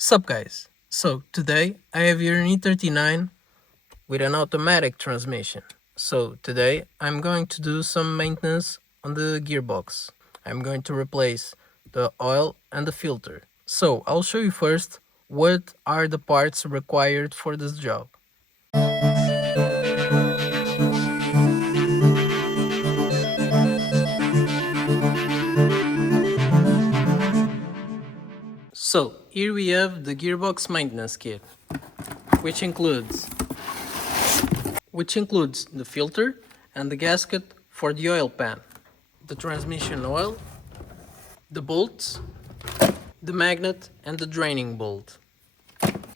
Sup guys, so today I have here an E39 with an automatic transmission. So today I'm going to do some maintenance on the gearbox. I'm going to replace the oil and the filter. So I'll show you first what are the parts required for this job. So here we have the gearbox maintenance kit, which includes the filter and the gasket for the oil pan, the transmission oil, the bolts, the magnet and the draining bolt.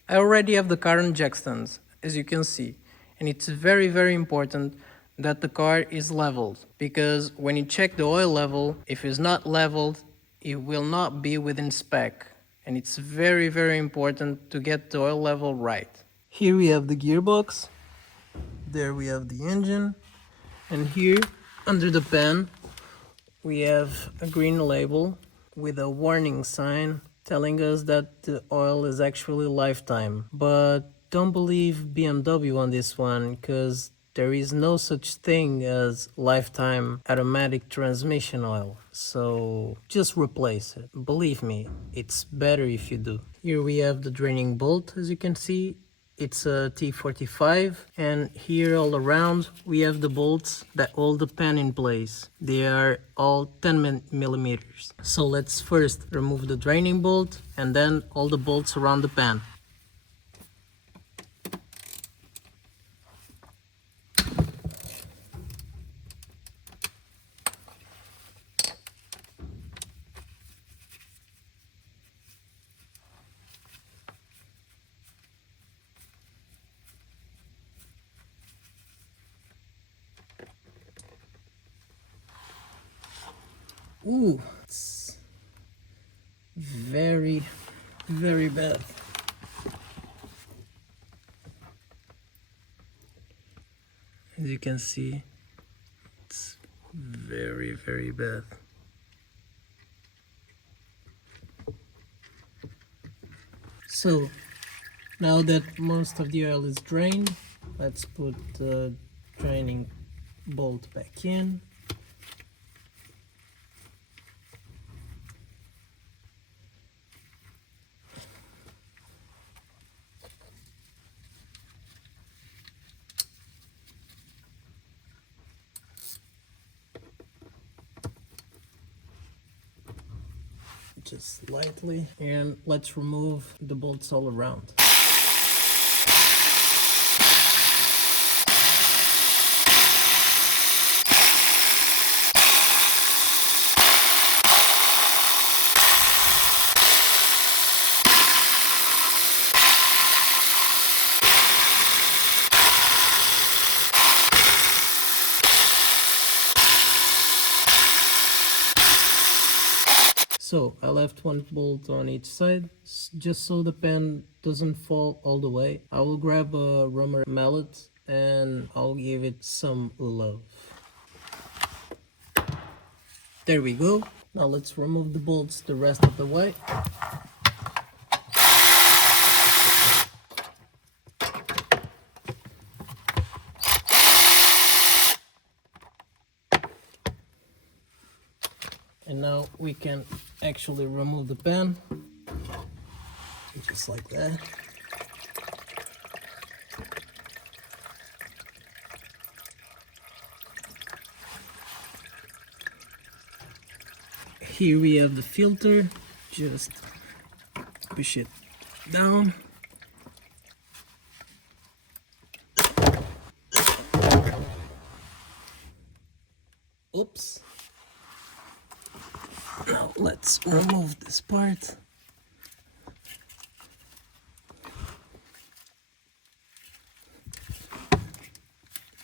I already have the car on jack stands, as you can see, and it's very important that the car is leveled, because when you check the oil level, if it's not leveled, it will not be within spec, and it's very important to get the oil level right. Here we have the gearbox, there we have the engine, and here under the pan we have a green label with a warning sign telling us that the oil is actually lifetime. But don't believe BMW on this one, because there is no such thing as lifetime automatic transmission oil. So just replace it. Believe me, it's better if you do. Here we have the draining bolt, as you can see. It's a T45, and here all around we have the bolts that hold the pan in place. They are all 10 millimeters. So let's first remove the draining bolt and then all the bolts around the pan. Ooh, it's very bad. As you can see, it's very bad. So now that most of the oil is drained, let's put the draining bolt back in. Just lightly, and let's remove the bolts all around. So I left one bolt on each side, just so the pan doesn't fall all the way. I will grab a rubber mallet and I'll give it some love. There we go. Now let's remove the bolts the rest of the way. And now we can actually remove the pan, just like that. Here we have the filter, just push it down. Oops. Now let's remove this part.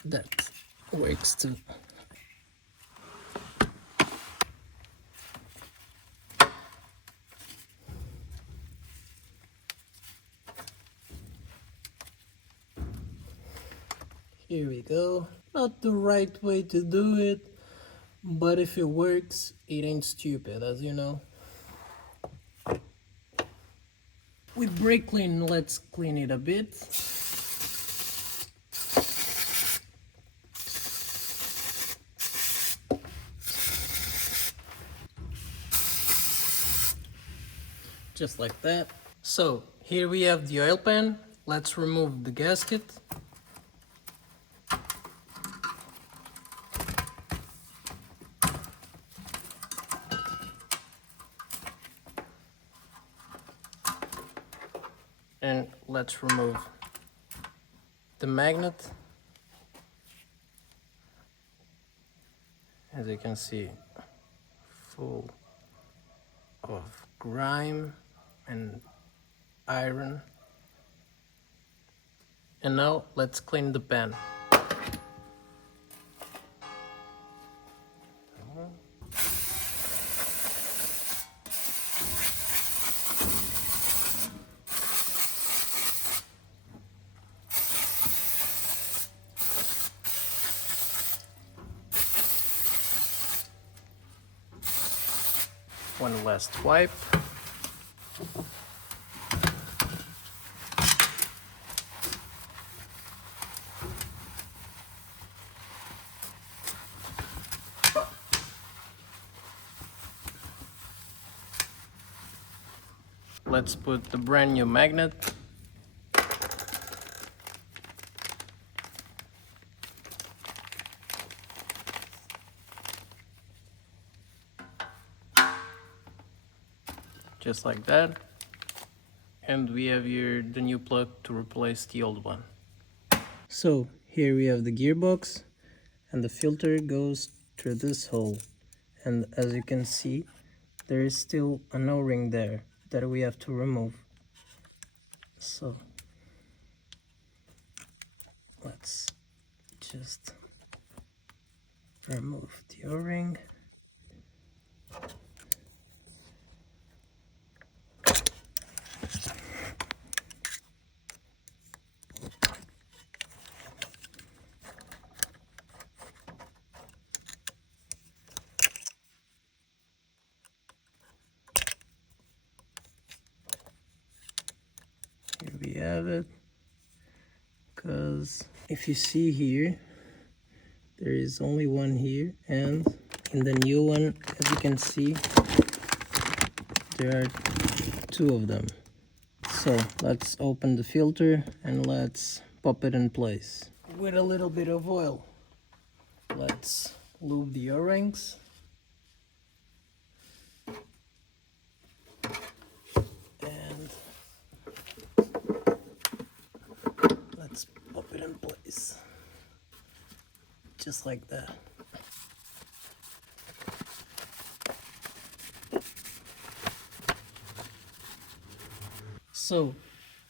That works too. Here we go. Not the right way to do it, but if it works, it ain't stupid, as you know. With brake clean, let's clean it a bit. Just like that. So here we have the oil pan. Let's remove the gasket. And let's remove the magnet. As you can see, full of grime and iron. And now let's clean the pan. One last wipe. Let's put the brand new magnet. Just like that. And we have here the new plug to replace the old one. So here we have the gearbox, and the filter goes through this hole. And as you can see, there is still an O-ring there that we have to remove. So let's just remove the O-ring. Here we have it. Because if you see here, there is only one here, and in the new one, as you can see, there are two of them. So let's open the filter and let's pop it in place. With a little bit of oil, let's lube the O-rings. And let's pop it in place. Just like that. So,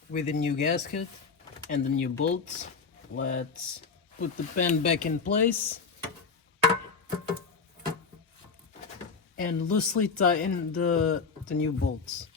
with the new gasket and the new bolts, let's put the pan back in place and loosely tighten the new bolts.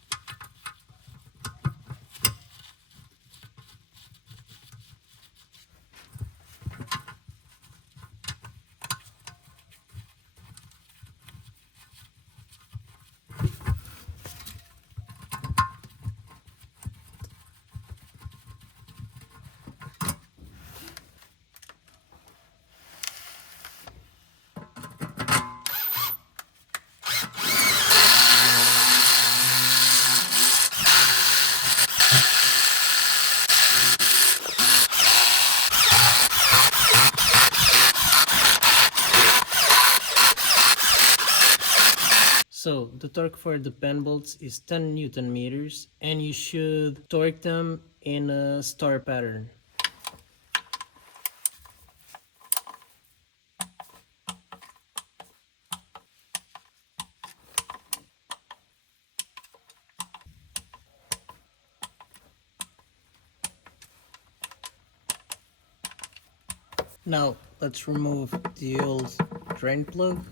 So the torque for the pan bolts is 10 Newton meters, and you should torque them in a star pattern. Now let's remove the old drain plug.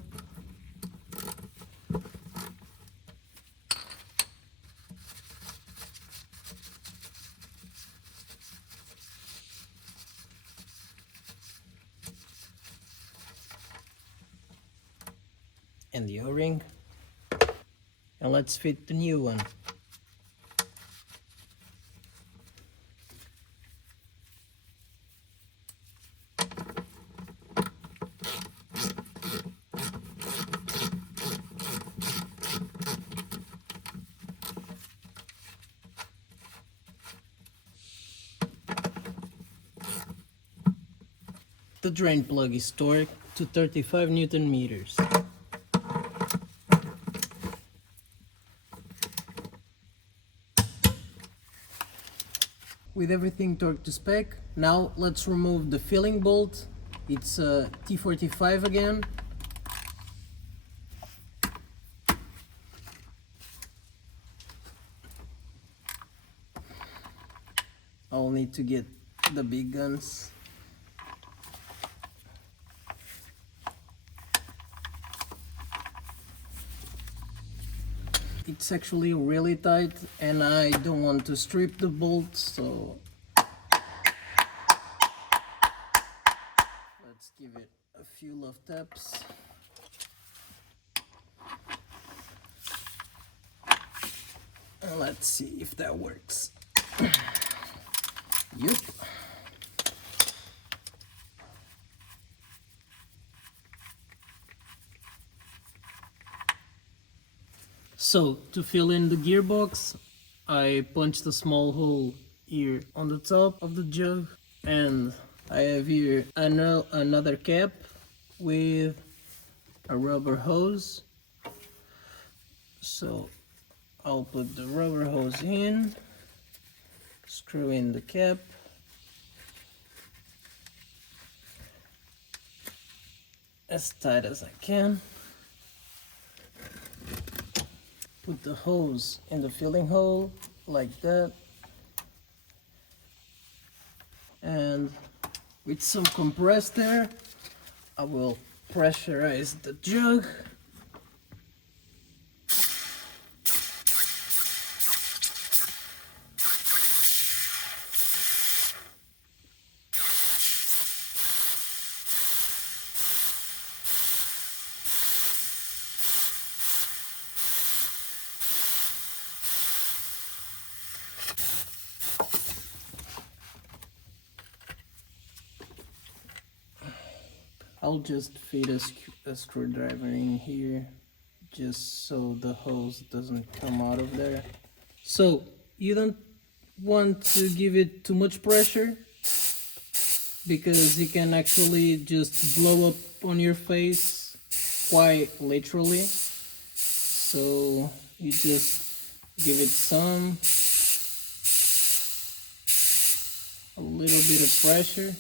And the O-ring, and let's fit the new one. The drain plug is torqued to 35 Newton meters. With everything torqued to spec, now let's remove the filling bolt. It's a T45 again. I'll need to get the big guns. It's actually really tight and I don't want to strip the bolt, so let's give it a few love taps. And let's see if that works. Yep. So, to fill in the gearbox, I punched a small hole here on the top of the jug, and I have here another cap with a rubber hose. So I'll put the rubber hose in, screw in the cap, as tight as I can. Put the hose in the filling hole like that, and with some compressed air I will pressurize the jug. I'll just feed a screwdriver in here just so the hose doesn't come out of there. So you don't want to give it too much pressure because it can actually just blow up on your face, quite literally. So you just give it a little bit of pressure.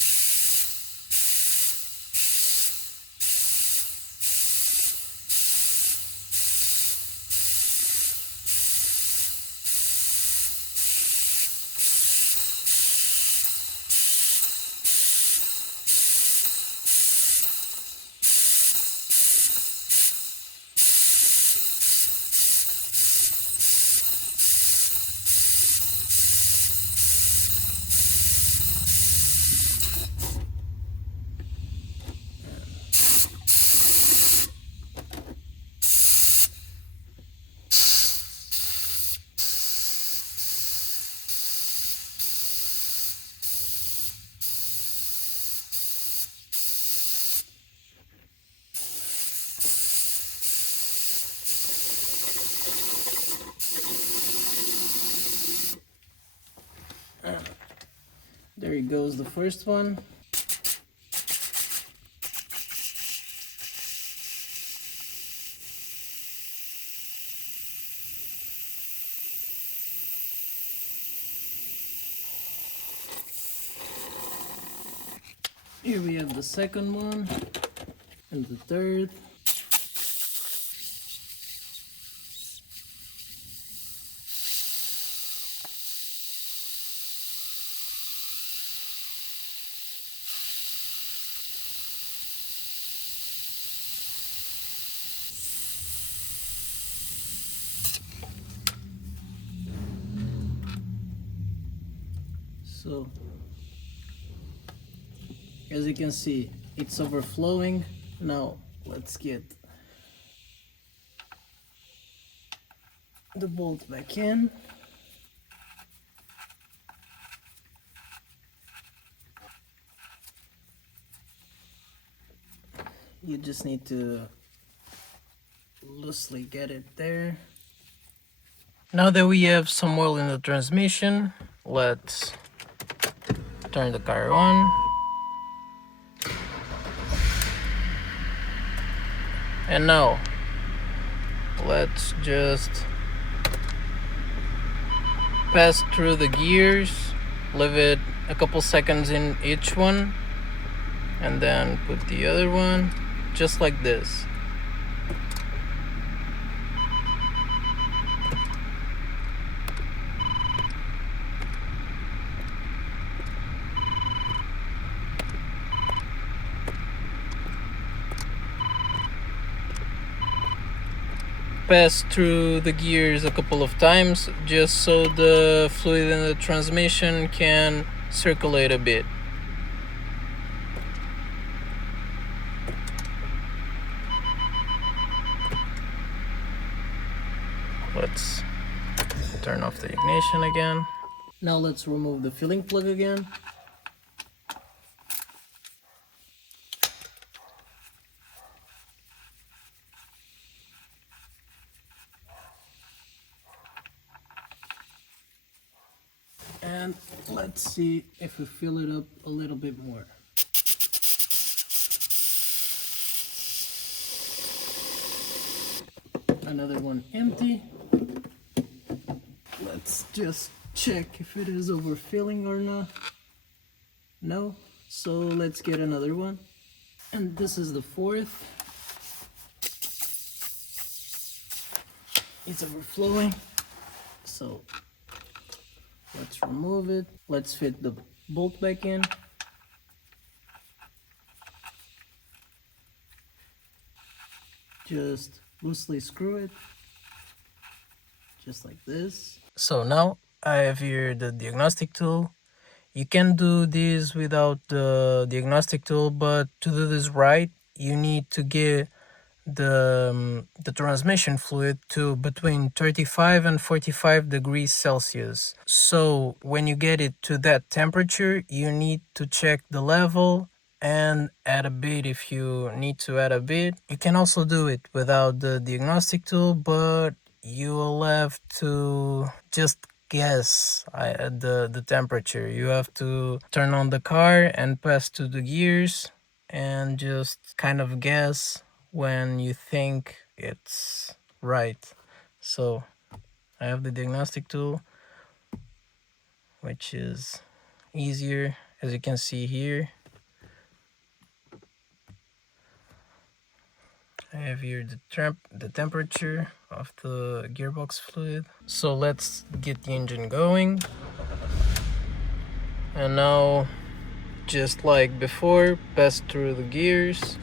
There goes the first one. Here we have the second one and the third. So, as you can see, it's overflowing. Now, let's get the bolt back in. You just need to loosely get it there. Now that we have some oil in the transmission, let's turn the car on. And now let's just pass through the gears, leave it a couple seconds in each one, and then put the other one just like this. Pass through the gears a couple of times just so the fluid in the transmission can circulate a bit. Let's turn off the ignition again. Now let's remove the filling plug again. And let's see if we fill it up a little bit more. Another one empty. Let's just check if it is overfilling or not. No, so let's get another one. And this is the fourth. It's overflowing, so let's remove it. Let's fit the bolt back in. Just loosely screw it, just like this. So now I have here the diagnostic tool. You can do this without the diagnostic tool, but to do this right, you need to get the transmission fluid to between 35 and 45 degrees Celsius. So when you get it to that temperature, you need to check the level and add a bit if you need to add a bit. You can also do it without the diagnostic tool, but you will have to just guess the temperature. You have to turn on the car and pass to the gears and just kind of guess when you think it's right. So I have the diagnostic tool, which is easier, as you can see here. I have here the temperature of the gearbox fluid. So let's get the engine going. And now, just like before, pass through the gears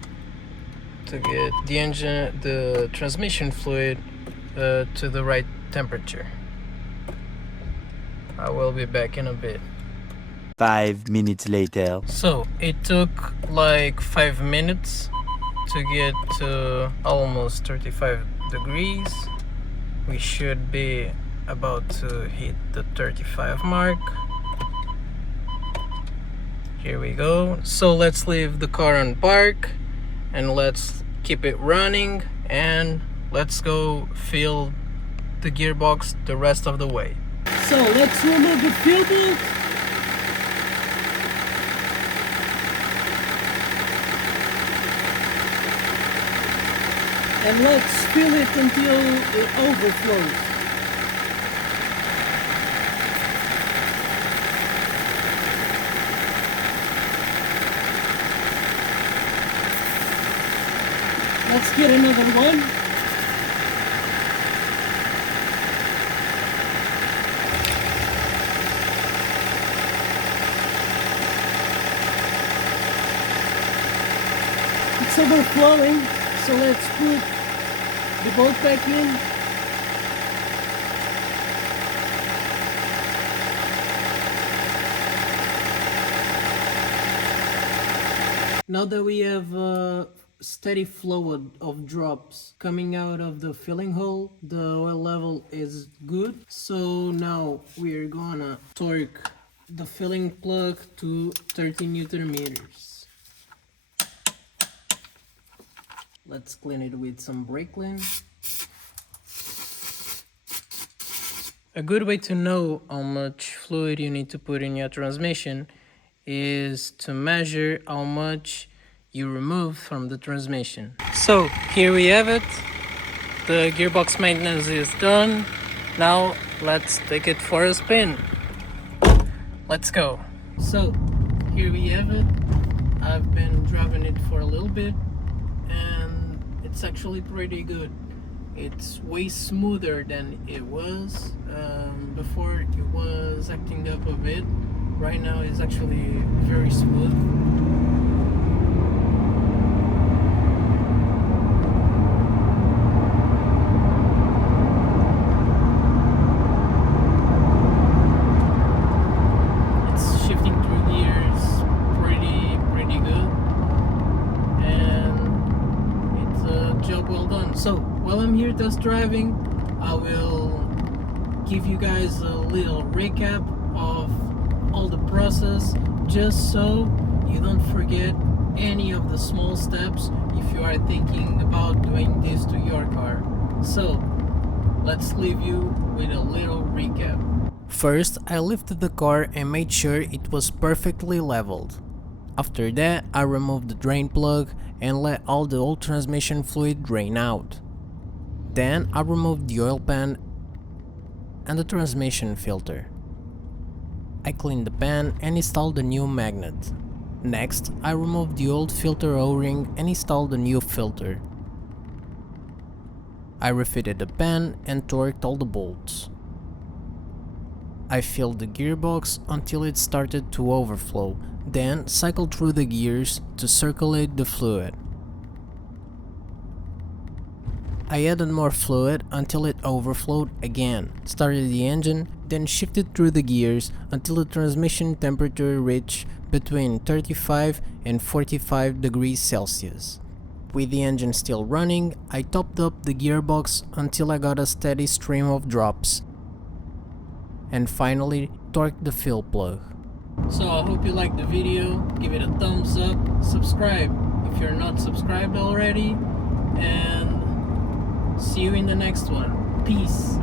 to get the transmission fluid to the right temperature. I will be back in a bit. 5 minutes later. So it took like 5 minutes to get to almost 35 degrees. We should be about to hit the 35 mark. Here we go. So let's leave the car on park and let's keep it running and let's go fill the gearbox the rest of the way. So let's remove the fuel bolt. And let's fill it until it overflows. Let's get another one. It's overflowing, so let's put the bolt back in. Now that we have a steady flow of drops coming out of the filling hole, the oil level is good. So now we're gonna torque the filling plug to 30 Newton meters. Let's clean it with some brake clean. A good way to know how much fluid you need to put in your transmission is to measure how much you removed from the transmission. So here we have it. The gearbox maintenance is done. Now let's take it for a spin. Let's go. So here we have it. I've been driving it for a little bit and it's actually pretty good. It's way smoother than it was before. It was acting up a bit. Right now it's actually very smooth. It's shifting through gears pretty good, and it's a job well done. So while I'm here test driving, I will give you guys a little recap of all the process, just so you don't forget any of the small steps if you are thinking about doing this to your car. So let's leave you with a little recap. First, I lifted the car and made sure it was perfectly leveled. After that, I removed the drain plug and let all the old transmission fluid drain out. Then I removed the oil pan and the transmission filter. I cleaned the pan and installed a new magnet. Next, I removed the old filter O-ring and installed a new filter. I refitted the pan and torqued all the bolts. I filled the gearbox until it started to overflow, then cycled through the gears to circulate the fluid. I added more fluid until it overflowed again, started the engine, then shifted through the gears until the transmission temperature reached between 35 and 45 degrees Celsius. With the engine still running, I topped up the gearbox until I got a steady stream of drops, and finally torqued the fill plug. So I hope you liked the video, give it a thumbs up, subscribe if you're not subscribed already, and see you in the next one. Peace.